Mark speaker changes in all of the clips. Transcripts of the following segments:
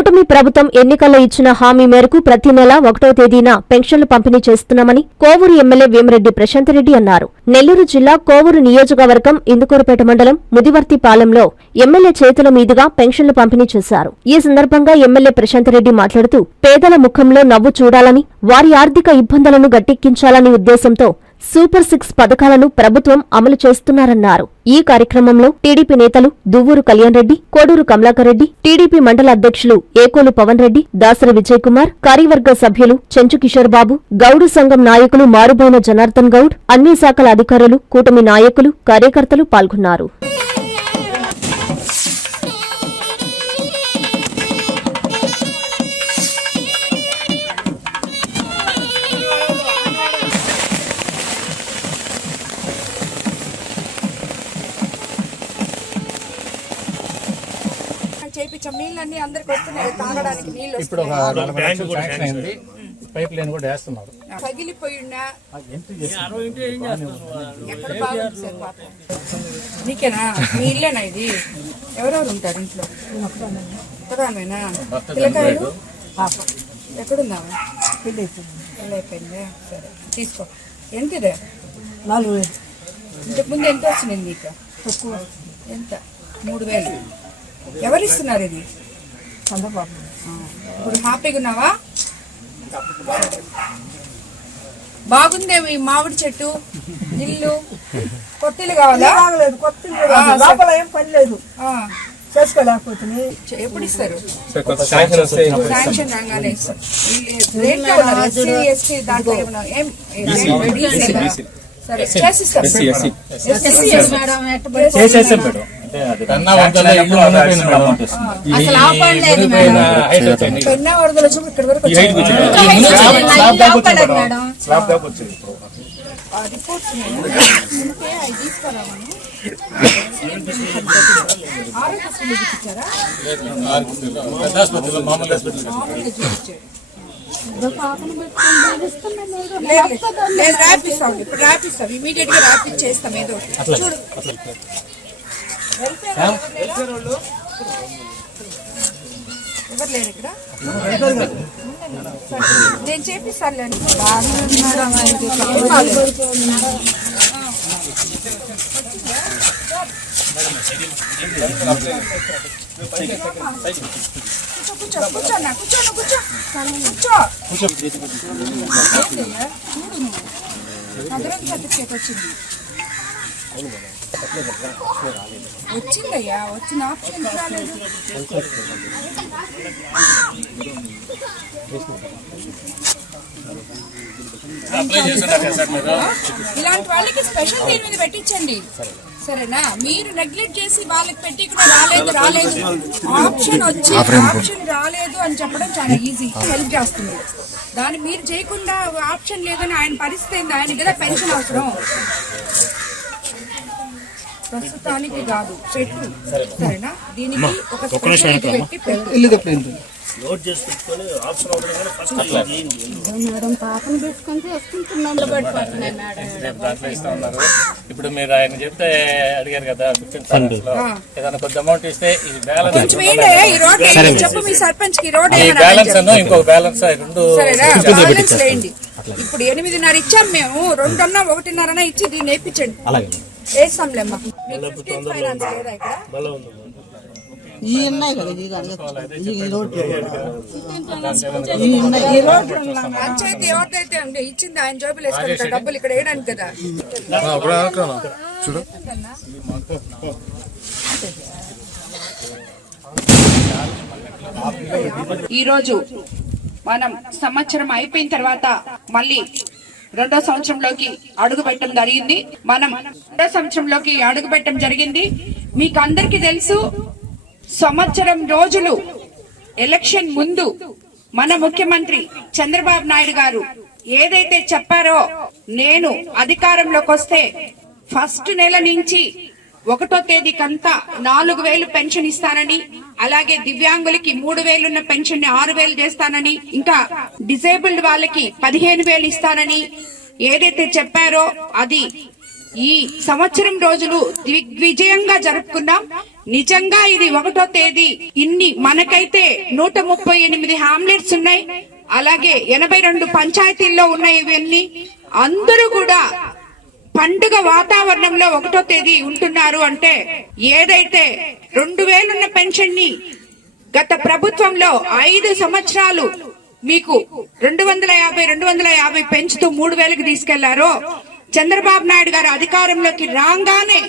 Speaker 1: కూటమి ప్రభుత్వం ఎన్నికల్లో ఇచ్చిన హామీ మేరకు ప్రతి నెల ఒకటో తేదీన పెన్షన్లు పంపిణీ చేస్తున్నామని కోవూరు ఎమ్మెల్యే వేమిరెడ్డి ప్రశాంత్ రెడ్డి అన్నారు. నెల్లూరు జిల్లా కోవూరు నియోజకవర్గం ఇందుకూరుపేట మండలం ముదివర్తిపాలెంలో ఎమ్మెల్యే చేతుల మీదుగా పెన్షన్లు పంపిణీ చేశారు. ఈ సందర్భంగా ఎమ్మెల్యే ప్రశాంత్ రెడ్డి మాట్లాడుతూ పేదల ముఖంలో నవ్వు చూడాలని వారి ఆర్థిక ఇబ్బందులను గట్టెక్కించాలనే ఉద్దేశంతో సూపర్ సిక్స్ పథకాలను ప్రభుత్వం అమలు చేస్తున్నారన్నారు. ఈ కార్యక్రమంలో టీడీపీ నేతలు దువ్వూరు కళ్యాణ్ రెడ్డి కోడూరు కమలాకర్ రెడ్డి టీడీపీ మండల అధ్యక్షులు ఏకోలు పవన్ రెడ్డి దాసరి విజయ్ కుమార్ కార్యవర్గ సభ్యులు చెంచు కిషోర్ బాబు గౌడు సంఘం నాయకులు మారుబోయిన జనార్దన్ గౌడ్ అన్ని శాఖల అధికారులు కూటమి నాయకులు కార్యకర్తలు పాల్గొన్నారు.
Speaker 2: చేయించాం నీళ్ళన్నీ అందరికి వస్తున్నాయి. తాగడానికి నీళ్ళు
Speaker 3: ఇప్పుడు ఒక నలభై లక్షలు శాంక్షన్ అయింది. పైప్ లైన్ కూడా వేస్తున్నారు.
Speaker 2: ఎక్కడ బాగుంది సార్ పాపం? నీకేనా? మీ ఇల్లేనా ఇది? ఎవరెవరు ఉంటారు ఇంట్లో? ఒక్కదామేనా పిల్లకాయలు? ఎక్కడున్నావా? పెళ్ళి అయిపోయిందా. సరే తీసుకో. ఎంత ఇదే
Speaker 4: నాలుగు వేలు.
Speaker 2: ఇంతకు ముందు ఎంత వచ్చింది నీకు? తక్కువ. ఎంత? మూడు వేలు. ఎవరు ఇస్తున్నారు ఇది?
Speaker 4: చంద్రబాబు.
Speaker 2: ఇప్పుడు హ్యాపీగా ఉన్నావా? బాగుందేమో మామిడి చెట్టు ఇల్లు. కొత్తిల్లు కావాలా?
Speaker 4: బాగలేదు. లోపల ఏం పని లేదు. చేసుకోలేకపోతుంది
Speaker 2: ఎప్పుడు ఇస్తారు?
Speaker 3: శాంక్షన్
Speaker 2: రాగానే. ఇస్తారు సరే
Speaker 3: హాస్పిటల్ మామూలు హాస్పిటల్
Speaker 2: మామూలుగా చూపించారు లేదు, లేదు రాపిస్తాం ఇప్పుడు. రాపిస్తాం ఇమీడియట్గా రాపిచ్చేస్తాం ఏదో. చూడు? ఎవరు లేరు ఇక్కడ నేను చేపిస్తాను కూర్చో కూర్చో కూర్చో కూర్చో కూర్చో చూడు నువ్వు వచ్చింది వచ్చిందయ్యా వచ్చిన ఆప్షన్ రాలేదు. ఇలాంటి వాళ్ళకి స్పెషల్ దీని మీద పెట్టించండి. సరేనా? మీరు నెగ్లెక్ట్ చేసి వాళ్ళకి పెట్టి కూడా రాలేదు రాలేదు. ఆప్షన్ వచ్చి ఆప్షన్ రాలేదు అని చెప్పడం చాలా ఈజీ హెల్ప్ చేస్తుంది. దాన్ని మీరు చేయకుండా ఆప్షన్ లేదని ఆయన పరిస్థితి ఆయన కదా పెన్షన్ అవసరం. ప్రస్తుతానికి కాదు. పెట్టు. సరేనా? దీనికి ఒక పెట్టి పెట్టు.
Speaker 5: మేడం
Speaker 3: ఇప్పుడు మీరు ఆయన చెప్తే అడిగారు కదా ఫిఫ్టీన్ ఏదైనా కొంచెం అమౌంట్ ఇస్తే ఈ బ్యాలెన్స్
Speaker 2: ఈ రోడ్ వేయండి. చెప్పు మీ సర్పంచ్కి రోడ్
Speaker 3: ఈ
Speaker 2: వేయమని
Speaker 3: బ్యాలెన్స్
Speaker 2: చెప్పు.
Speaker 3: అను ఇంకొక బ్యాలెన్స్ రెండు
Speaker 2: ఇప్పుడు ఎనిమిదిన్నర ఇచ్చాం మేము రెండున్న ఒకటిన్నర ఇచ్చి దీన్ని వేయించండి వేస్తాంలేమ్మా మీకు 15 ఫైనాన్స్ లేదా ఇక్కడ?
Speaker 4: ఈ ఉన్నాయి కదా ఈ కానీ ఈ రోడ్డు. ఈ ఉన్నాయి. ఈ రోడ్డు
Speaker 2: పంచాయతీ ఎవరిదైతే ఉంటే ఇచ్చింది ఆయన జోబులు వేసుకుంటారు డబ్బులు ఇక్కడ వేయడానికి కదా.
Speaker 6: చూడు.
Speaker 2: ఈ రోజు మనం సంవత్సరం అయిపోయిన తర్వాత మళ్ళీ రెండో సంవత్సరంలోకి అడుగు పెట్టడం జరిగింది. మనం రెండో సంవత్సరంలోకి అడుగు పెట్టడం జరిగింది. మీకు అందరికీ తెలుసు సంవత్సరం రోజులు ఎలక్షన్ ముందు మన ముఖ్యమంత్రి చంద్రబాబు నాయుడు గారు ఏదైతే చెప్పారో నేను అధికారంలోకి వస్తే ఫస్ట్ నెల నుంచి ఒకటో తేదీకంతా నాలుగు వేలు పెన్షన్ ఇస్తానని అలాగే దివ్యాంగులకి మూడు వేలున్న పెన్షన్ని ఆరు వేలు చేస్తానని ఇంకా డిజేబుల్డ్ వాళ్ళకి పదిహేను వేలు ఇస్తానని ఏదైతే చెప్పారో అది ఈ సంవత్సరం రోజులు దిగ్విజయంగా జరుపుకున్నాం. నిజంగా ఇది ఒకటో తేదీ. ఇన్ని మనకైతే నూట ముప్పై ఎనిమిది హామ్లెట్స్ ఉన్నాయి. అలాగే ఎనభై రెండు పంచాయతీల్లో ఉన్నాయి ఇవన్నీ. అందరూ కూడా పండుగ వాతావరణంలో ఒకటో తేదీ ఉంటున్నారు అంటే ఏదైతే రెండు వేలున్న పెన్షన్ని గత ప్రభుత్వంలో ఐదు సంవత్సరాలు మీకు రెండు వందల యాభై రెండు వందల యాభై పెంచుతూ మూడు వేలకు తీసుకెళ్ళారో చంద్రబాబు నాయుడు గారు అధికారంలోకి రాగానే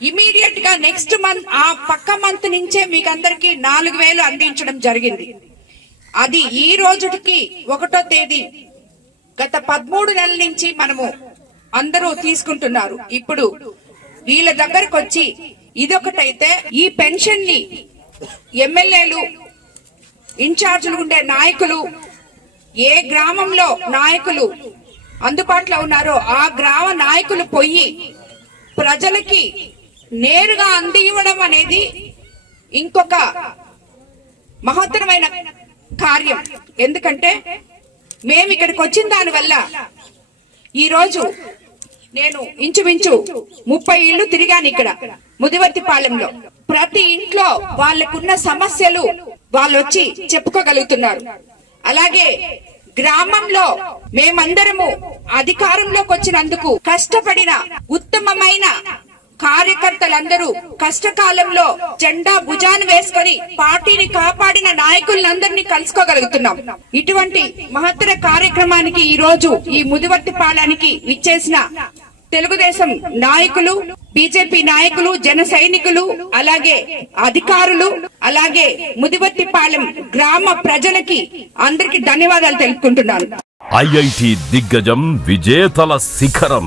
Speaker 2: ఇమీడియట్గా నెక్స్ట్ మంత్ ఆ పక్క మంత్ నుంచే మీకు అందరికి నాలుగు వేలు అందించడం జరిగింది. అది ఈ రోజుకి ఒకటో తేదీ. గత పదమూడు నెలల నుంచి మనము అందరూ తీసుకుంటున్నారు. ఇప్పుడు వీళ్ళ దగ్గరకు వచ్చి ఇదొకటైతే ఈ పెన్షన్ని ఎమ్మెల్యేలు ఇన్ఛార్జీలు ఉండే నాయకులు ఏ గ్రామంలో నాయకులు అందుబాటులో ఉన్నారో ఆ గ్రామ నాయకులు పోయి ప్రజలకి నేరుగా అందివ్వడం అనేది ఇంకొక మహత్తరమైన కార్యం. ఎందుకంటే మేము ఇక్కడికి వచ్చిన దానివల్ల ఈరోజు నేను ఇంచుమించు ముప్పై ఇళ్ళు తిరిగాను ఇక్కడ ముదివర్తిపాలెంలో. ప్రతి ఇంట్లో వాళ్ళకున్న సమస్యలు వాళ్ళు వచ్చి చెప్పుకోగలుగుతున్నారు. అలాగే గ్రామంలో మేమందరము అధికారంలోకి వచ్చినందుకు కష్టపడిన ఉత్తమమైన కార్యకర్తలందరూ కష్టకాలంలో జెండా భుజాన్ని వేసుకొని పార్టీని కాపాడిన నాయకులందరినీ కలుసుకోగలుగుతున్నాం. ఇటువంటి మహత్తర కార్యక్రమానికి ఈ రోజు ఈ ముదివర్తి పాలానికి ఇచ్చేసిన తెలుగుదేశం నాయకులు బీజేపీ నాయకులు జన సైనికులు అలాగే అధికారులు అలాగే ముదివర్తిపాలెం గ్రామ ప్రజలకి అందరికి ధన్యవాదాలు తెలుపుకుంటున్నాను.
Speaker 6: ఐఐటి దిగ్గజం విజేతల శిఖరం.